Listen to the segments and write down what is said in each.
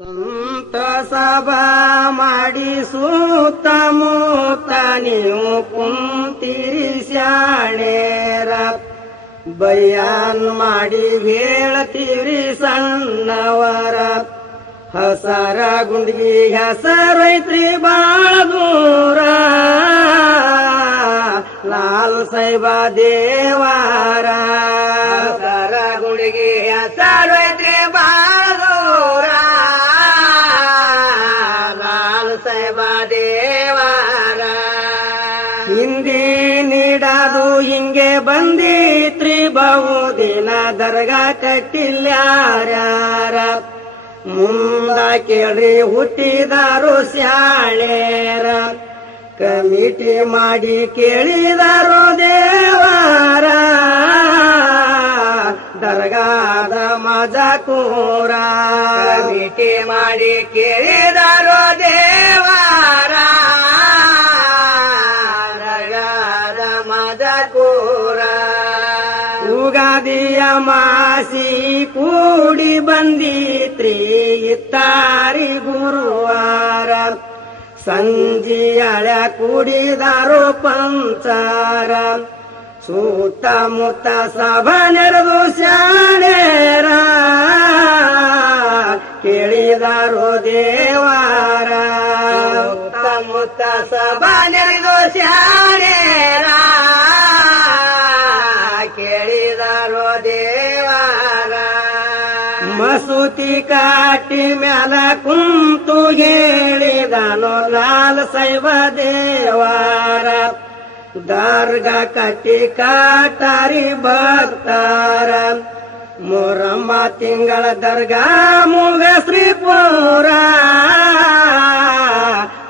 ಸಂತ ಸಭಾ ಮಾಡಿ ಸುತ್ತಮುತ್ತ ನೀವು ಕುಂತಿರಿ ಶಾಣೇರ ಬಯ್ಯಾನ್ ಮಾಡಿ ಹೇಳ್ತೀರಿ ಸಣ್ಣವರ ಹಸರ ಗುಂಡ್ಗಿ ಹೆಸರೈತ್ರಿ ಬಾಳ ದೂರ ಲಾಲ್ ಸಾಹೇಬ ದೇವಾರ ಹಸರ ಗುಂಡ್ಗಿ ಹೆಸರೈತ್ರಿ ಬಾಳ ದೂರ ಲಾಲ್ ಸಾಹೇಬ ದೇವಾರ ಹಿಂದಿ ನೀಡದು ಹಿಂಗೆ ಬಂದಿತ್ರಿ ಬಹುದಿನ ದರ್ಗಾ ಕಟ್ಟಿಲ್ಯಾರ್ಯಾರ ಮುಂದ ಕೇಳ್ರಿ ಹುಟ್ಟಿದಾರು ಶಾಳೇರ ಕಮಿಟಿ ಮಾಡಿ ಕೇಳಿದಾರು ದೇವಾರ ದರ್ಗಾದ ಮಜಕೂರ ಕಮಿಟಿ ಮಾಡಿ ಕೇಳಿದಾರು ದೇವಾರ ದರ್ಗಾದ ಮಜಕೂರ ಉಗಾದಿಯ ಮಾಸಿ ಕೂಡಿ ಬಂದಿತ್ರಿ ಇತ್ತಾರಿ ಗುರುವಾರ ಸಂಜಿಯಳ ಕೂಡಿದಾರು ಪಂಚಾರ ಸುತ್ತಮುತ್ತ ಸಭಾ ನೆರೆದು ಶಾಣೇರ ಕೇಳಿದಾರು ದೇವಾರ ಸುತ್ತಮುತ್ತ ಸಭಾ ನೆರೆದು ಶಾಣೇರ ಕೇಳಿದಾರೋ ದೇವಾರ ಮಸೂತಿ ಕಾಟಿ ಮ್ಯಾಲ ಕುಂತು ಹೇಳಿದನು ಲಾಲ್ ಸಾಹೇಬ ದೇವಾರ ದರ್ಗಾ ಕಟ್ಟಿ ಕಾಟಾರಿ ಭಕ್ತಾರ ಮೊರಮ್ಮ ತಿಂಗಳ ದರ್ಗಾ ಮುಗಶ್ರೀಪುರ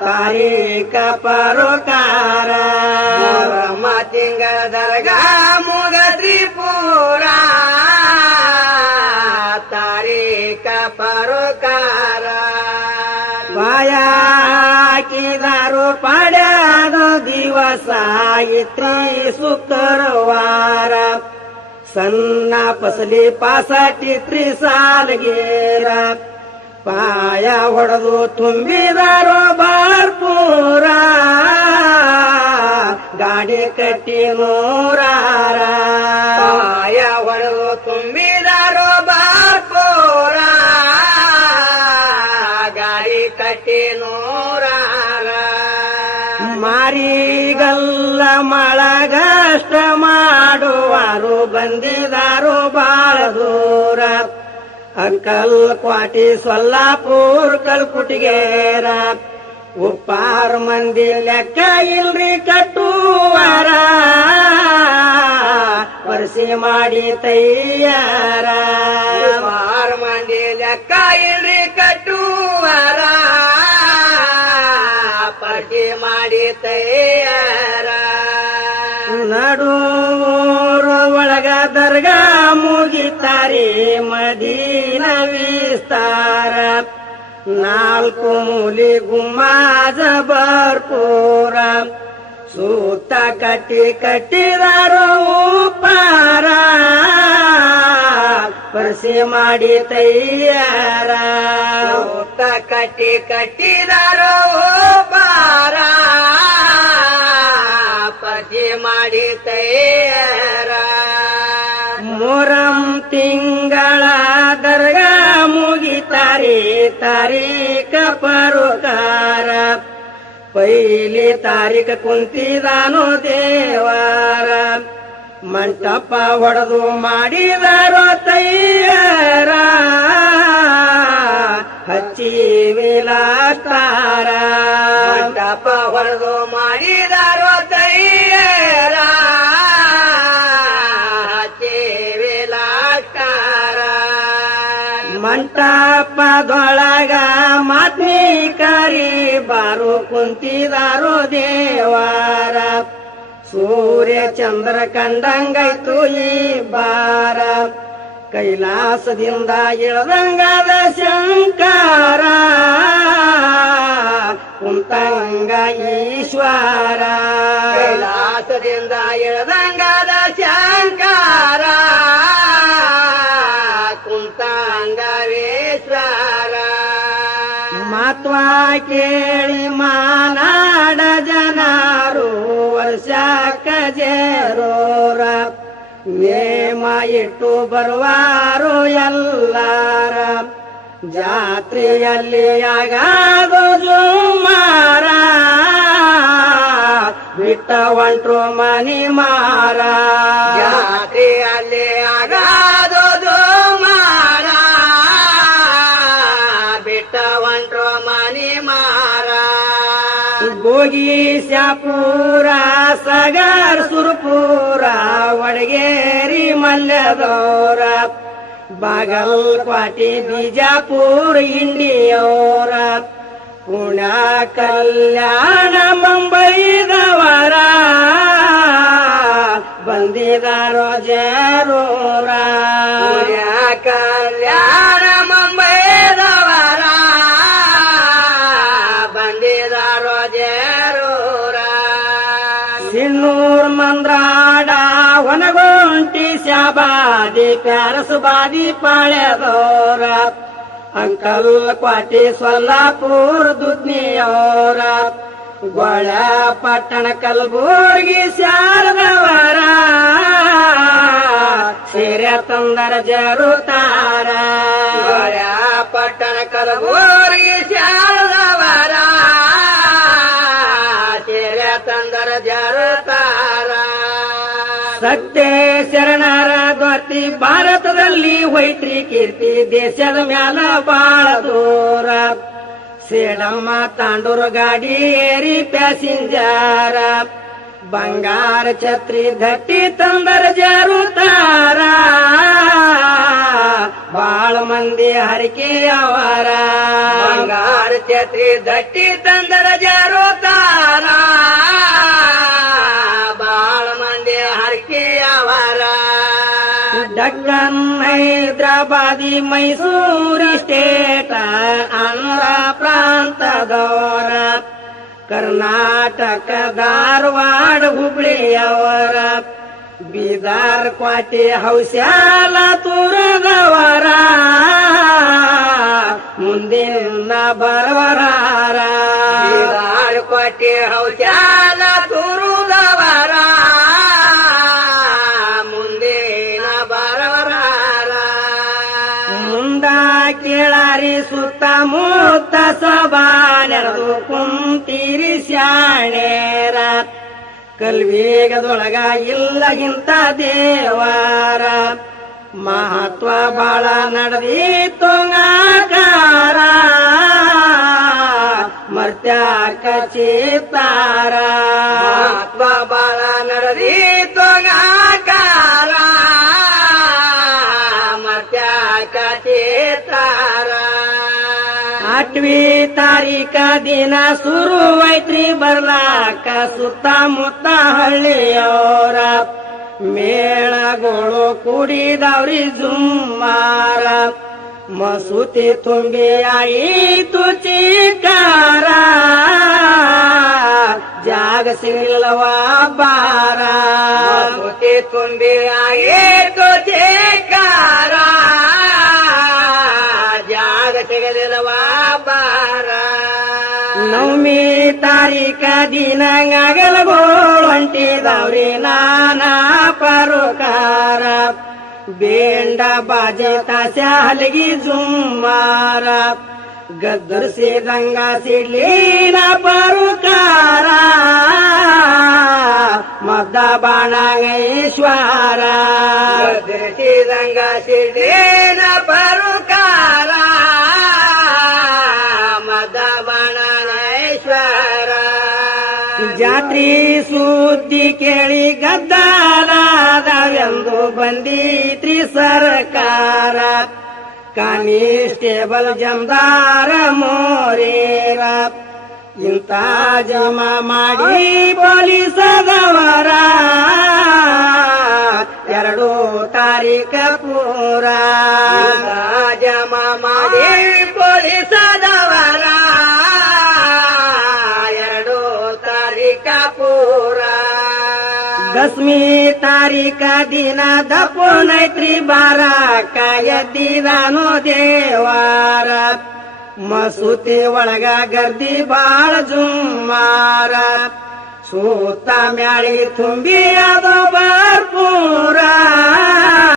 ತಾರೀಕ ಪರೋಕಾರ ಮೊರಮ್ಮ ತಿಂಗಳ ದರ್ಗಾ ಮುಗಶ್ರೀಪುರ ತಾರೀಕ ಪರೋಕಾರ ಬಾಯಾಕಿದಾರು ಪಡ್ಯಾದ ದಿವಸ ಇತ್ರಿ ಶುಕ್ರವಾರ ಸಣ್ಣ ಫಸಲಿ ಪಾಸಟಿತ್ರಿ ಸಾಲಗೇರ ಪಾಯ ಹೊಡೆದು ತುಂಬಿದಾರೋ ಬಾರ್ಪೂರ ಗಾಡಿ ಕಟ್ಟಿ ನೂರಾರ ಪಾಯ ಹೊಡೆದು ತುಂಬಿದಾರೋ ಬಾರ್ಪೂರ ಗಾಡಿ ಕಟ್ಟಿ ನೂರಾರ ಮಾರಿಗಲ್ಲ ಮಳಗಷ್ಟ ಮಾಡುವರು ಬಂದಿದಾರು ಬಾಳ ದೂರ ಅಂಕಲ್ ಕ್ವಾಟಿ ಸೊಲ್ಲಾಪುರ್ ಕಲ್ಕುಟಿಗೇರ ಉಪ್ಪಾರ ಮಂದಿ ಲೆಕ್ಕ ಇಲ್ರಿ ಕಟ್ಟುವರ ವರ್ಷಿ ಮಾಡಿ ತಯ್ಯಾರ ಉಪ್ಪಾರ ಮಂದಿ ಲೆಕ್ಕ ಇಲ್ರಿ ಕಟ್ಟುವರ ಪರ್ಟಿ ಮಾಡಿ ತಯ್ಯಾರ ನಡೂರ ಒಳಗ ದರ್ಗಾ ಮುಗಿತಾರಿ ಮದೀನ ವಿಸ್ತಾರ ನಾಲ್ಕು ಮೂಲಿ ಗುಮ್ಮಾಜ ಬರ್ಪೂರ ಸೂತ ಕಟ್ಟಿ ಕಟ್ಟಿದಾರೋ ಉಪ್ಪಾರ ಪರಿಸಿ ಮಾಡಿ ತಯ್ಯಾರ ಸೂತ ಕಟ್ಟಿ ಕಟ್ಟಿದಾರೋ ಉಪ್ಪಾರ ಪರಿಸಿ ಮಾಡಿ ತಯ್ಯಾರ ಮೊರಂ ತಿಂಗಳ ದರ್ಗಾ ಮುಗಿತಾರಿ ತಾರೀಕ ಪರುಕಾರ ಪೈಲಿ ತಾರೀಕ ಕುಂತಿದಾನು ದೇವಾರ ಮಂಟಪ ಹೊಡೆದು ಮಾಡಿದಾರೋ ತಯ್ಯಾರ ಹಚ್ಚಿ ವಿಲಾಸ್ತಾರ ಮಂಟಪ ಹೊಡೆದು ಮಾಡಿದಾರೋ ತಯ್ಯಾರ ಹಚ್ಚಿ ವಿಲಾಸ್ತಾರ ಮಂಟಪದೊಳಗ ಮಾತ್ಮಿ ಕರಿ ಬಾರು ಕುಂತಿದಾರೋ ದೇವಾರ ಸೂರ್ಯ ಚಂದ್ರ ಕಂಡಂಗೈತು ಈ ಬಾರ ಕೈಲಾಸದಿಂದ ಇಳದಂಗಾದ ಶಂಕರ ಕುಂತಂಗ ಈಶ್ವರ ಕೈಲಾಸದಿಂದ ಇಳದಂಗಾದ ಶಂಕರ ಕುಂತಂಗವೇಶ್ವರ ಮಹತ್ವ ಕೇಳಿ ಮಾನಾಡ ಜನರು ವರ್ಷಕ್ಕ ಜೇರೋರ ನೇಮ ಇಟ್ಟು ಬರುವಾರು ಎಲ್ಲಾರ ಜಾತ್ರೆಯಲ್ಲಿ ಆಗಾದು ಜುಮಾರ ಬಿಟ್ಟ ಒಂಟ್ರು ಮನಿ ಮಾರ ಜಾತ್ರೆಯಲ್ಲಿ ಆಗಾದು ಜುಮಾರ ಬಿಟ್ಟ ಒಂಟ್ರು ಮನಿ ಮಾರ ಗೋಗಿ ಶಾಪುರ ಸಗರ್ ಸುರಪುರ ವಡಗೇರಿ ಮಲ್ಯದೋರ ಬಾಗಲಕೋಟೆ ಬಿಜಾಪುರ ಇಂಡಿಯೋರ ಪುಣ್ಯ ಕಲ್ಯಾಣ ಮುಂಬೈದವರ ಬಂದಿದಾರೋ ಜರೋರ ಪುಣ್ಯ ಕಲ್ಯಾಣ ಮುಂಬೈದವರ ಬಂದಿದಾರೋ ಜರೋರ ಸಿನ್ನೂರ್ ಮಂದ್ರಾಡ ಹೊನಗೊಂಟಿ ಶಾಬಾದಿ ಪ್ಯಾರಸುಬಾದಿ ಪಾಳ್ಯದೋರ ಅಂಕಲ್ ಕ್ವಾಟಿ ಸೊಲ್ಲಾಪುರ ದುದ್ನಿಯವರ ಗೊಳ ಪಟ್ಟಣ ಕಲಬುರ್ಗಿ ಶಾರದವರ ಸೀರೆ ತಂದರ ಜರುತಾರ ಗೊಳ ಪಟ್ಟಣ ಕಲಬುರ್ಗಿ ಶಾರದವರ ಸೀರೆ ತಂದರ ಜರುತಾರ ಸತ್ಯ ಶರಣರ ದ್ವರ್ತಿ ಭಾರತದಲ್ಲಿ ಹೋಯ್ತ್ರಿ ಕೀರ್ತಿ ದೇಶದ ಮ್ಯಾಲ ಬಾಳ ದೂರ ಸೇಡಮ್ಮ ತಾಂಡೂರು ಗಾಡಿ ಏರಿ ಪ್ಯಾಸಿಂಜರ ಬಂಗಾರ ಛತ್ರಿ ಧಟ್ಟಿ ತಂದರ ಜರುತಾರ ಬಾಳ ಮಂದಿ ಹರಿಕೆ ಅವರ ಬಂಗಾರ ಛತ್ರಿ ಧಟ್ಟಿ ತಂದರ ಜರುತಾರ ಬಾಳ ಮಂದಿ ಹರಿಕೆ ಅವರ ಡಕ್ಕನ್ ಹೈದ್ರಾಬಾದಿ ಮೈಸೂರು ಸ್ಟೇಟ ಆಂಧ್ರ ಪ್ರಾಂತದವರ ಕರ್ನಾಟಕ ಧಾರವಾಡ ಹುಬ್ಳಿಯವರ ಬೀದರ್ ಕ್ವಾಟಿ ಹೌಸ್ಯಾಲ ತೂರದವರ ಮುಂದಿನ ಬರವರಾರ ಬೀದರ್ ಕ್ವಾಟಿ ಹೌಸ್ಯಾಲ ತೂರುದವರ ಕೇಳಾರಿ ಸುತ್ತಮುತ್ತ ಸಭಾ ನೆರೆದು ಕುಂತೀರಿ ಶಾಣೇರ ಕಲ್ವೇಗದೊಳಗ ಇಲ್ಲಗಿಂತ ದೇವಾರ ಮಹತ್ವ ಬಾಳ ನಡೆದೀತು ಆಕಾರ ಮರ್ತ್ಯಾಕ ಚೇತಾರ ಮಹತ್ವ ಬಾಳ ನಡೆದೀತು ಆಕಾರ ಮರ್ತ್ಯಾಕ ಚೇತಾರ 8ನೇ ತಾರೀಕ ದಿನ ಶುರುವೈತ್ರಿ ಬರ್ಲಾಕ ಸುತ್ತಮುತ್ತ ಹಳ್ಳಿಯವರ ಮೇಳಗಳು ಕೂಡಿದವ್ರಿ ಜುಮ್ಮಾರ ಮಸೂತಿ ತುಂಬಿ ಆಯಿತು ಚೀಕಾರ ಜಾಗ ಸಿಗಲಿಲ್ಲವ ಬಾರ ಮಸೂತಿ ತುಂಬಿ ಆಯಿತು ಚೀಕಾರ ಜಾಗ ಸಿಗಲಿಲ್ಲವ ಬಾರ 9ನೇ ತಾರೀಕ ದಿನ ಗಗಲಗೋಳು ಹೊಂಟಿದವ್ರಿ ನಾನಾ ಪರುಕಾರ ಬೇಂಡ ಬಾಜೆ ತಾಸ ಹಲಗಿ ಜುಮ್ಮಾರ ಗದ್ದರ್ಸಿದಂಗ ಸಿಡ್ಲಿನ ಪರುಕಾರ ಮದ್ದ ಬಾಣಗೇಶ್ವರ ಗದ್ದರ್ಸಿದಂಗ ಸಿಡ್ಲಿನ ಪರುಕಾರ ಮದ್ದ ಬಾಣಗೇಶ್ವರ ಜಾತ್ರಿ ಸುದ್ದಿ ಕೇಳಿ ಗದ್ದಾಲಾದವೆಂದು ಬಂದಿತ್ರಿ ಸರ್ಕಾರ ಕಾನಿಸ್ಟೇಬಲ್ ಜಮದಾರ ಮೋರೇರ ಇಂತ ಜಮ ಮಾಡಿ ಪೊಲೀಸದವರ 2 ತಾರೀಕ ಪೂರ ಜಮ ಮಾಡಿ ಪೊಲೀಸದವರ 2 ತಾರೀಕ ಪೂರ 10ನೇ ತಾರೀಕ ದಿನ ದಪ್ಪನೈತ್ರಿ ಬಾರಾಕ ಎದ್ದಿದಾನು ದೇವಾರ ಮಸೂತಿ ಒಳಗ ಗರ್ದಿ ಬಾಳ ಜುಮ್ಮಾರ ಸೂತ ಮ್ಯಾಳಿ ತುಂಬಿ ಅದು ಬರ್ಪೂರ